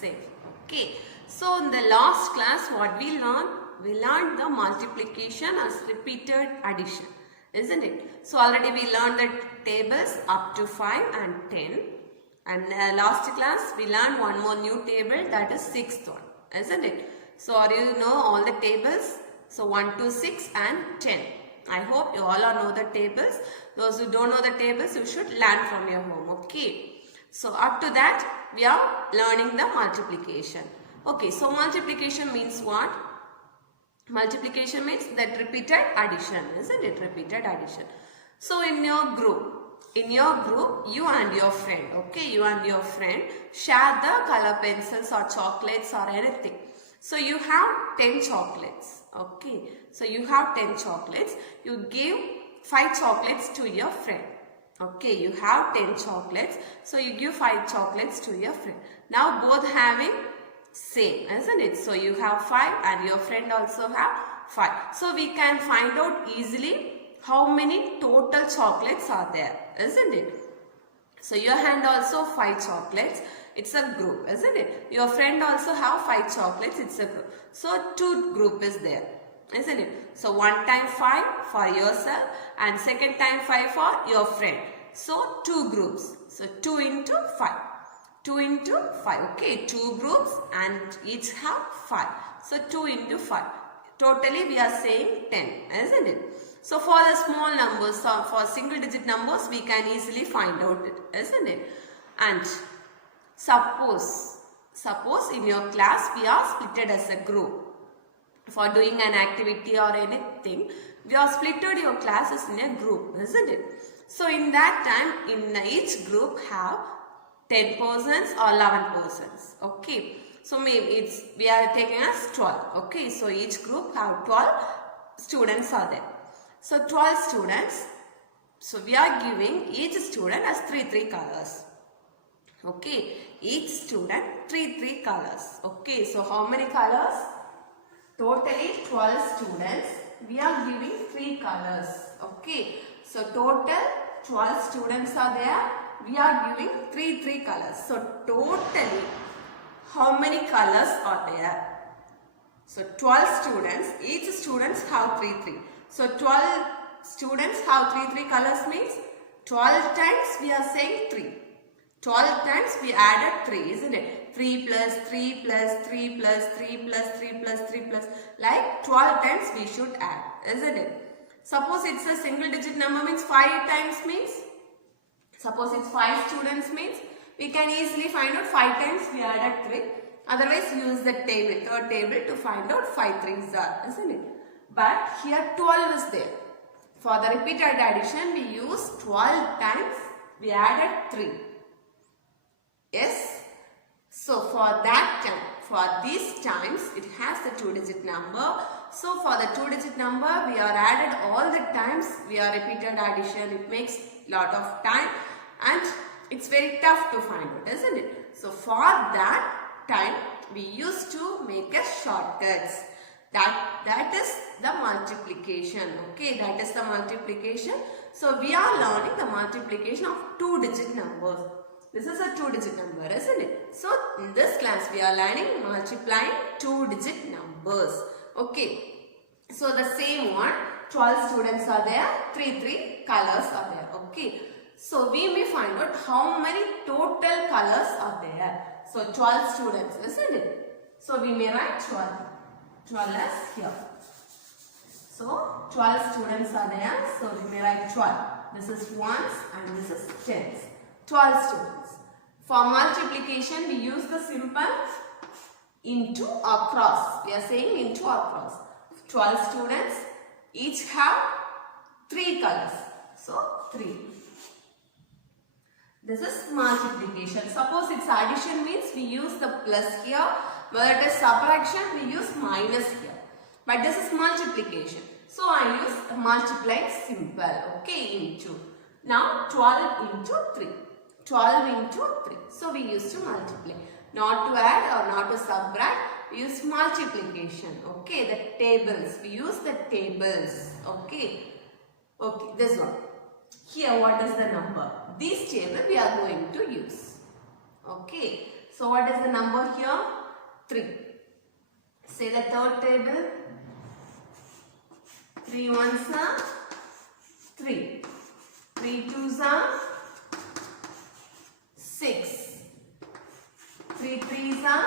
same. Okay. So in the last class what we learned? We learned the multiplication as repeated addition, isn't it? So already we learned the tables up to 5 and 10. And last class we learned one more new table, that is 6th one, isn't it? So are you know all the tables? So 1 to 6 and 10. I hope you all know the tables. Those who don't know the tables, you should learn from your home. Okay. So up to that we are learning the multiplication. Okay. So multiplication means what? Multiplication means that repeated addition, isn't it? Repeated addition. So in your group, you and your friend, okay, you and your friend share the color pencils or chocolates or anything. So you have 10 chocolates, okay. So you have 10 chocolates. You give 5 chocolates to your friend. Okay, you have 10 chocolates. So you give 5 chocolates to your friend. Now both having same, isn't it? So you have 5 and your friend also have 5. So we can find out easily how many total chocolates are there, isn't it? So your hand also 5 chocolates. It's a group, isn't it? Your friend also have 5 chocolates. It's a group. So 2 group is there, isn't it? So 1 time 5 for yourself and second time 5 for your friend. So 2 groups. So 2 into 5. 2 into 5. Okay, 2 groups and each have 5. So 2 into 5. Totally we are saying 10, isn't it? So for the small numbers or for single digit numbers we can easily find out it, isn't it? And suppose in your class we are splitted as a group. For doing an activity or anything, we are splitted your classes in a group, isn't it? So in that time, in each group have 10 persons or 11 persons, okay. So maybe we are taking as 12, okay. So each group have 12 students are there. So 12 students, so we are giving each student as 3 colors, okay. Each student 3 colors, okay. So how many colors? Totally 12 students, we are giving 3 colors, okay. So total 12 students are there, we are giving 3 colors. So totally how many colors are there? So 12 students, each students have 3. So 12 students have 3 colors means 12 times we are saying 3. 12 times we added 3, isn't it? 3 plus 3 plus 3 plus 3 plus 3 plus 3 plus, like 12 times we should add, isn't it? Suppose it's a single digit number means 5 times means, suppose it's 5 students means, we can easily find out 5 times we added 3. Otherwise use the table, third table to find out 5 3s are, isn't it? But here 12 is there. For the repeated addition we use 12 times we added 3. Yes. So for that time, for these times it has the 2-digit number. So for the 2-digit number we are added all the times we are repeated addition. It makes lot of time and it's very tough to find out, isn't it? So for that time we used to make a shortcuts. That is the multiplication, okay. That is the multiplication. So we are learning the multiplication of 2-digit numbers. This is a 2-digit number, isn't it? So in this class we are learning multiplying 2-digit numbers. Okay. So the same one, 12 students are there, 3 colors are there. Okay. So we may find out how many total colors are there. So 12 students, isn't it? So we may write 12. 12 as here. So 12 students are there. So we may write 12. This is ones and this is tens. 12 students. For multiplication we use the symbol into or cross. We are saying into or cross. 12 students each have 3 colors. So 3. This is multiplication. Suppose it's addition means we use the plus here. Where it is subtraction we use minus here. But this is multiplication. So I use multiplying symbol. Okay, into. Now 12 into 3. 12 into 3. So we used to multiply. Not to add or not to subtract. We use multiplication. Okay, the tables. We use the tables. Okay. Okay, this one. Here what is the number? This table we are going to use. Okay. So what is the number here? 3. Say the third table. 3 ones are 3. 3 twos are 6. 3 threes are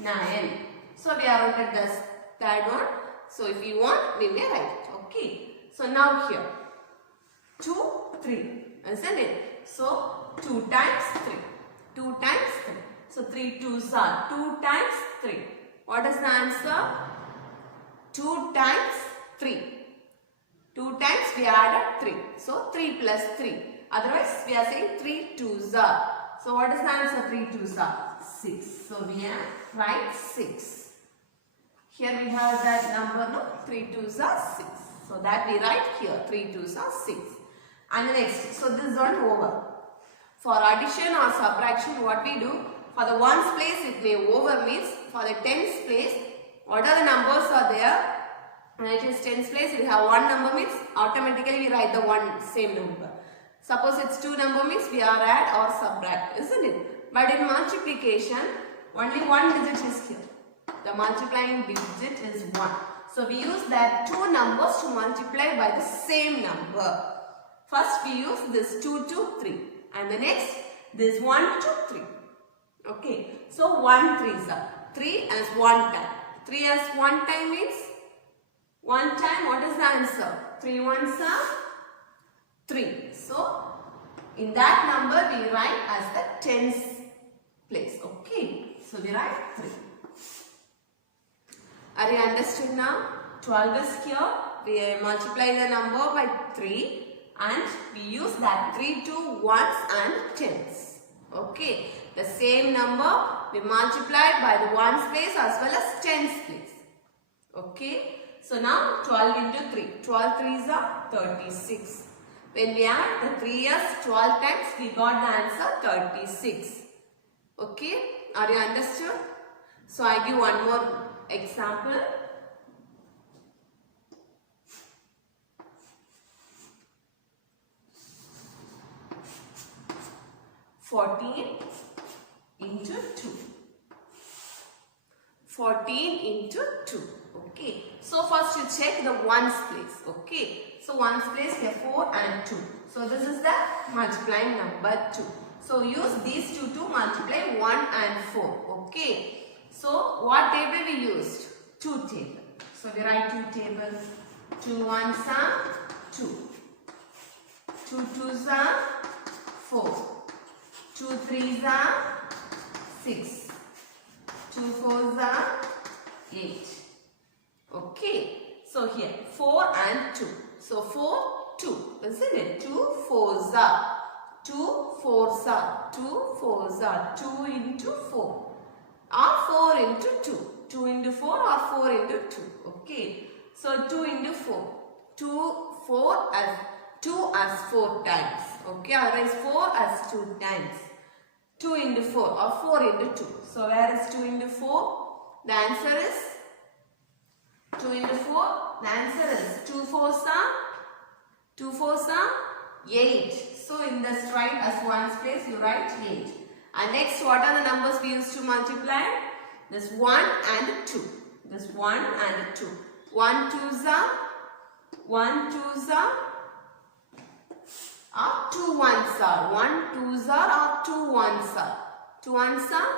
9. So we have written this third one. So if you want, we may write it. Okay. So now here 2, 3, isn't it? So 2 times 3. 2 times 3. So 3 twos are 2 times 3. What is the answer? 2 times 3. 2 times we added 3. So 3 plus 3. Otherwise we are saying 3 twos are. So what is the answer? 3 twos are 6. So we have write 6. Here we have that number, no? 3 twos are 6. So that we write here 3 twos are 6. And the next, so this is not over. For addition or subtraction, what we do? For the ones place, it may over means for the tens place, what are the numbers are there? When it is tens place, we have one number means automatically we write the one same number. Suppose it's 2 number means we are add or subtract, isn't it? But in multiplication, only one digit is here. The multiplying digit is 1. So we use that 2 numbers to multiply by the same number. First we use this 2 to 3. And the next, this 1 to 3. Okay. So 1 3s are 3 as 1 time. 3 as 1 time means 1 time. What is the answer? 3 ones are 3. So in that number we write as the tens place. Okay. So we write 3. Are you understood now? 12 is here. We multiply the number by 3 and we use that 3 to 1s and 10s. Okay. The same number we multiply by the 1s place as well as 10s place. Okay. So now 12 into 3. 12 3s are 36. When we add the 3 years 12 times, we got the answer 36. Okay. Are you understood? So I give one more example. Fourteen into 2. 14 into 2. Okay. So first you check the ones place. Okay. So ones place we have 4 and 2. So this is the multiplying number 2. So use these two to multiply 1 and 4. Okay. So what table we used? 2 table. So we write 2 tables. 2 ones are 2. 2 twos are 4. 2 threes are 6. 2 fours are 8. Okay. So here 4 and 2. So 4, 2. Isn't it? 2 fours are. 2 fours are. 2 fours are. 2 into 4. Or 4 into 2. 2 into 4 or 4 into 2. Okay. So 2 into 4. 2 as 4 times. Okay. Otherwise 4 as 2 times. 2 into 4 or 4 into 2. So where is 2 into 4? The answer is 2 into 4. The answer is 2 fours are 8. So in this write as ones place you write 8. And next what are the numbers we used to multiply? This 1 and 2. This 1 and 2. 1 twos are or 2 ones are. 1 twos are or 2 ones are. 2 ones are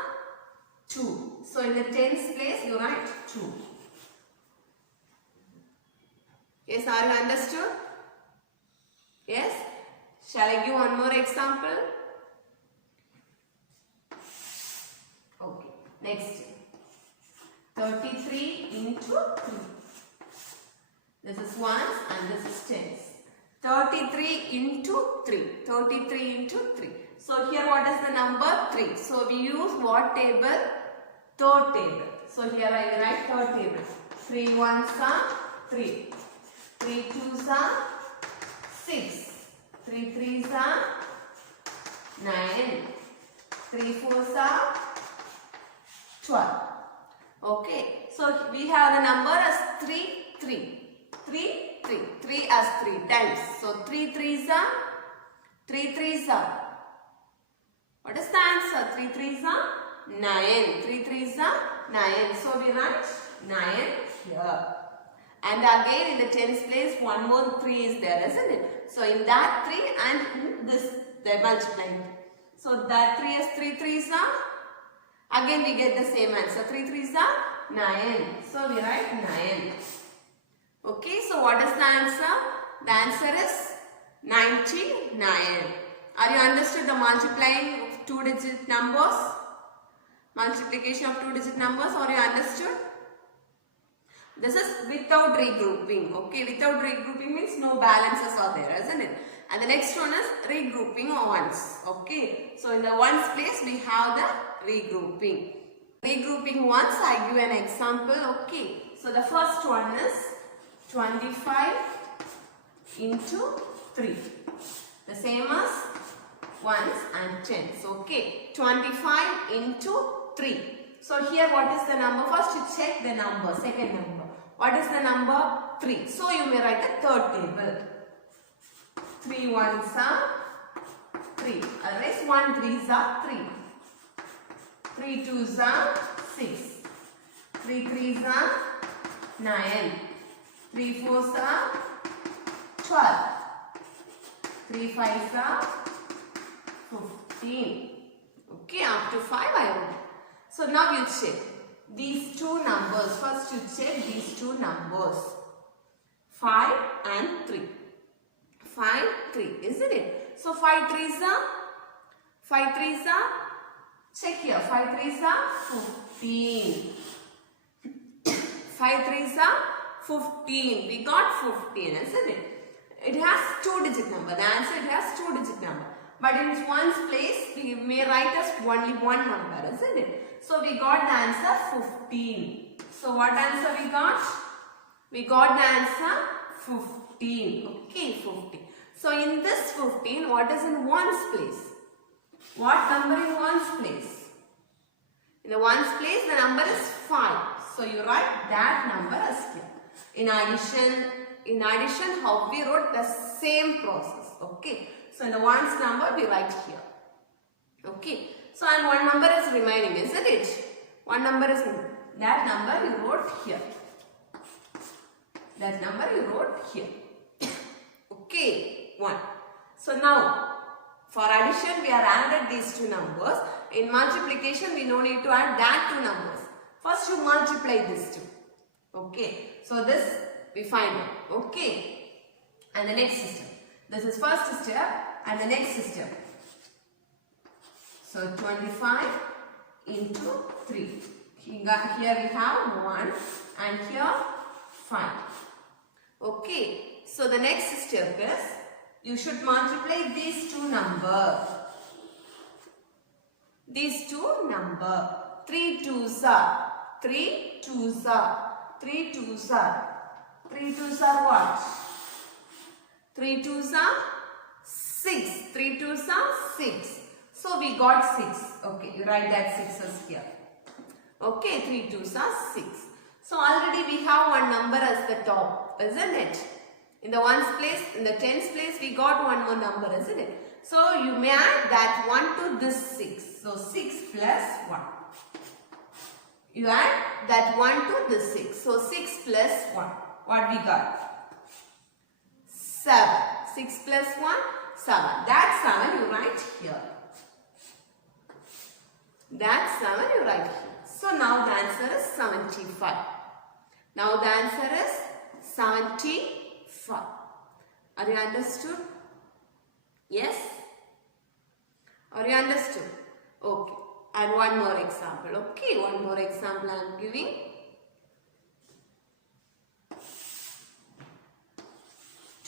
2. So in the tens place you write 2. Yes, are you understood? Yes? Shall I give one more example? Okay. Next. 33 into 3. This is ones and this is tens. 33 into 3. 33 into 3. So here what is the number? 3. So we use what table? Third table. So here I will write third table. 3 ones are 3. 3 twos are 6. 3 threes are 9. 3 fours are 12. Okay. So we have the number as 3, 3. 3, 3. 3 as 3 times. So 3 threes are What is the answer? 3 3s are 9. 3 3s are 9. So we write 9 here. And again in the tens place one more 3 is there, isn't it? So in that 3 and this they multiplying. So that 3 is 3 3s are, again we get the same answer. 3 3s are 9. So we write 9. Okay, so what is the answer? The answer is 99. Are you understood the multiplying of 2-digit numbers? Multiplication of 2-digit numbers, are you understood? This is without regrouping. Okay, without regrouping means no balances are there, isn't it? And the next one is regrouping ones. Okay, so in the ones place we have the regrouping. Regrouping ones, I give an example. Okay, so the first one is 25 into 3. The same as ones and tens. Okay, 25 into 3. So here what is the number? First you check the number, second number. What is the number? 3. So you may write a third table. 3 ones are 3. Otherwise 1 3s are 3. 3 2s are 6. 3 3s are 9. 3 4s are 12. 3 5s are 15. Okay, up to 5 I wrote. So now you check these two numbers. First you check these two numbers. 5 and 3. 5, 3, isn't it? So 5 3s are, check here, 5 3s are 15. 5 3s are 15. We got 15, isn't it? It has 2-digit number. The answer, it has 2-digit number. But in one's place, we may write as only one number, isn't it? So we got the answer 15. So what answer we got? We got the answer 15. Okay, 15. So in this 15, what is in one's place? What number in one's place? In the one's place, the number is 5. So you write that number as here. In addition, how we wrote the same process. Okay. So in the ones number, we write here. Okay. So and one number is remaining, isn't it? One number is, that number you wrote here. That number you wrote here. Okay, 1. So now, for addition we are added these two numbers. In multiplication we no need to add that two numbers. First you multiply these two. Okay, so this we find out. Okay, and the next step. This is first step and the next step. So 25 into 3. Here we have 1 and here 5. Okay, so the next step is you should multiply these two numbers. These two numbers. 3 2s are 3 2s are 3 2s are 3 2s are what? 3 2s are 6. 3 2s are 6. So we got 6. Okay, you write that 6 as here. Okay, 3 2s are 6. So already we have one number as the top, isn't it? In the ones place, in the tens place, we got one more number, isn't it? So you may add that 1 to this 6. So 6 plus 1. You add that 1 to this 6. So 6 plus 1. What we got? 7. 6 plus 1, 7. That 7 you write here. That 7 you write here. So now the answer is 75. Now the answer is 75. Are you understood? Yes? Are you understood? Okay. And one more example. Okay, one more example I am giving.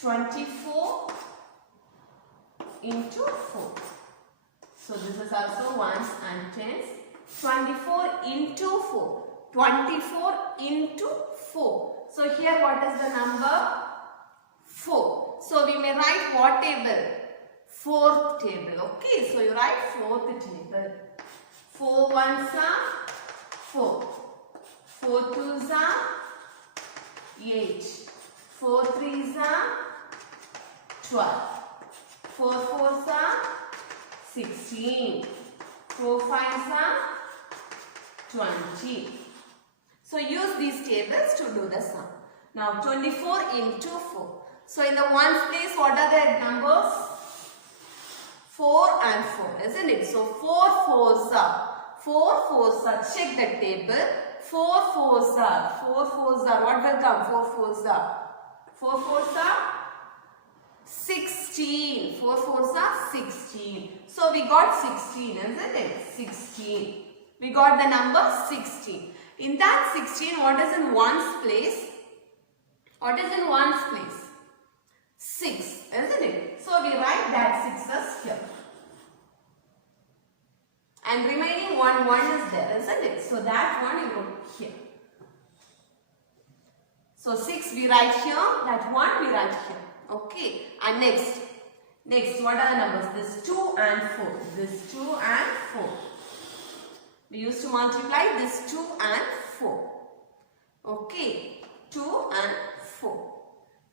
(24) into 4. So this is also ones and tens. 24 into 4. 24 into 4. So here what is the number? 4. So we may write what table? Fourth table. Okay, so you write fourth table. 4 ones are 4. 4 twos are 8. 4 threes are 12. 4 fours are 16. 4 5s are 20. So use these tables to do the sum. Now 24 into 4. So in the ones place, what are the numbers? 4 and 4, isn't it? So 4 4s are. 4 4s are. Check the table. 4 4s are. 4 4s are. What will come? 4 4s are. 4 4s are 16. 4 4s are 16. So we got 16, isn't it? 16. We got the number 16. In that 16, what is in ones place? What is in ones place? 6, isn't it? So we write that 6s here. And remaining 1 is there, isn't it? So that one you wrote here. So 6 we write here, that 1 we write here. Okay. And next, what are the numbers? This 2 and 4. This 2 and 4. We used to multiply this 2 and 4. Okay. 2 and 4.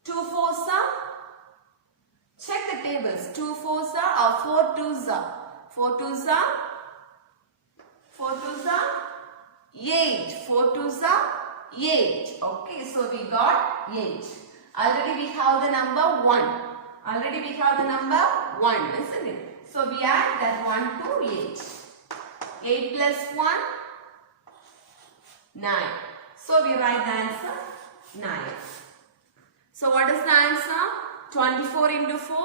2 4s are. Check the tables. 2 4s are or 4 2s are. 4 2s are. 4 2s are 8. 4 2s are 8. Okay. So we got 8. Already we have the number 1. Already we have the number 1, isn't it? So we add that 1 to 8. 8 plus 1, 9. So we write the answer 9. So what is the answer? 24 into 4,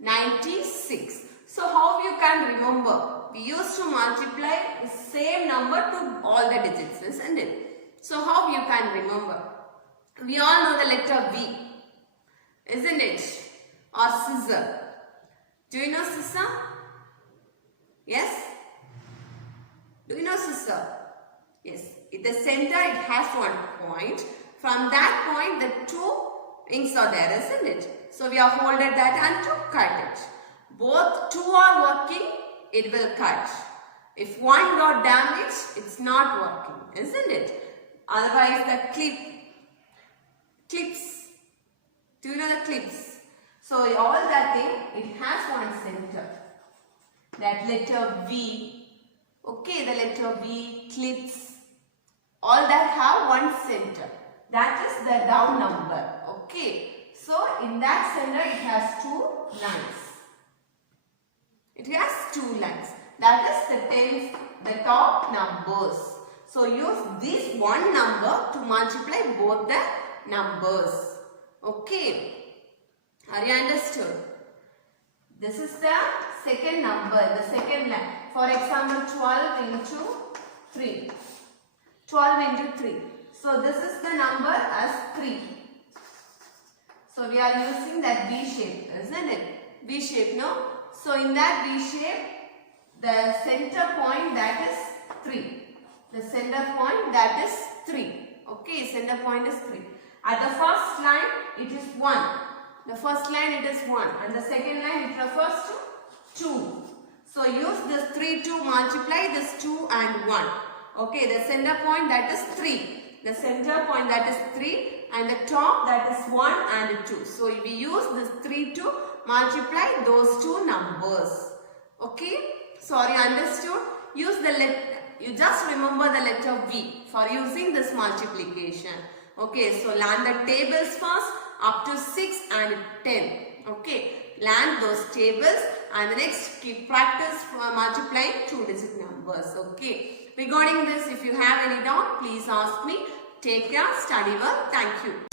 96. So how you can remember? We used to multiply the same number to all the digits, isn't it? So how you can remember? We all know the letter V, isn't it? Or scissor. Do you know scissor? Yes? Do you know scissor? Yes. In the center it has one point. From that point the two inks are there, isn't it? So we have folded that and to cut it. Both two are working, it will cut. If one got damaged, it's not working, isn't it? Otherwise the clips. Do you know the clips? So all that thing, it has one center. That letter V. Okay, the letter V, clips. All that have one center. That is the down number. Okay. So in that center it has 2 lines. It has 2 lines. That is the top numbers. So use this one number to multiply both the numbers. Okay. Are you understood? This is the second number, the second line. For example, 12 into 3. 12 into 3. So this is the number as 3. So we are using that V shape, isn't it? V shape, no? So in that V shape, the center point that is 3. The center point that is 3. Okay, center point is 3. At the first line, it is 1. The first line it is 1 and the second line it refers to 2. So use this 3 to multiply this 2 and 1. Okay, the center point that is 3. The center point that is 3 and the top that is 1 and 2. So we use this 3 to multiply those two numbers. Okay, so are you understood? Use the letter, you just remember the letter V for using this multiplication. Okay, so learn the tables first up to 6 and 10. Okay, learn those tables and next keep practice for multiplying 2-digit numbers. Okay, regarding this, if you have any doubt, please ask me. Take care, study well. Thank you.